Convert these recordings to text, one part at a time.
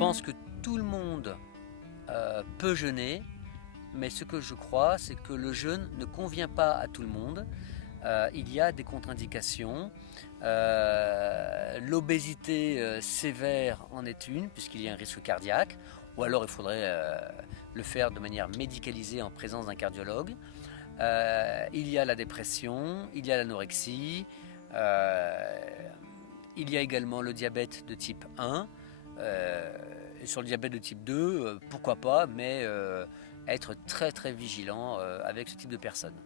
pense que tout le monde peut jeûner, mais ce que je crois, c'est que le jeûne ne convient pas à tout le monde. Il y a des contre-indications. L'obésité sévère en est une, puisqu'il y a un risque cardiaque, ou alors il faudrait le faire de manière médicalisée en présence d'un cardiologue. Il y a la dépression, il y a l'anorexie, il y a également le diabète de type 1. Et sur le diabète de type 2, pourquoi pas, mais être très très vigilant avec ce type de personnes.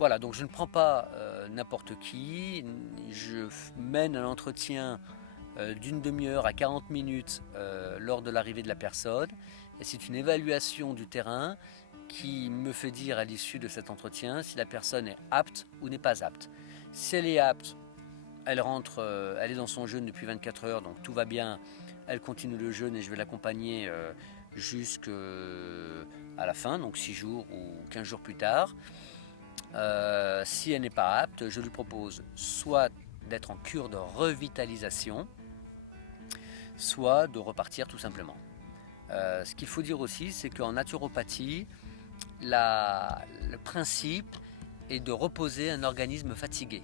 Voilà, donc je ne prends pas n'importe qui, je mène un entretien d'une demi-heure à 40 minutes lors de l'arrivée de la personne, et c'est une évaluation du terrain qui me fait dire à l'issue de cet entretien si la personne est apte ou n'est pas apte. Si elle est apte, elle rentre, elle est dans son jeûne depuis 24 heures, donc tout va bien, elle continue le jeûne et je vais l'accompagner jusqu'à la fin, donc 6 jours ou 15 jours plus tard. Si elle n'est pas apte, je lui propose soit d'être en cure de revitalisation, soit de repartir tout simplement. Ce qu'il faut dire aussi, c'est qu'en naturopathie, le principe est de reposer un organisme fatigué.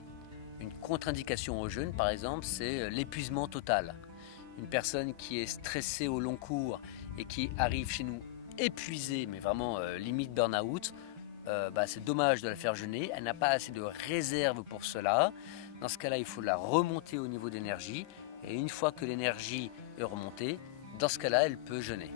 Une contre-indication au jeûne, par exemple, c'est l'épuisement total. Une personne qui est stressée au long cours et qui arrive chez nous épuisée, mais vraiment limite burn-out, c'est dommage de la faire jeûner. Elle n'a pas assez de réserve pour cela. Dans ce cas-là, il faut la remonter au niveau d'énergie. Et une fois que l'énergie est remontée, dans ce cas-là, elle peut jeûner.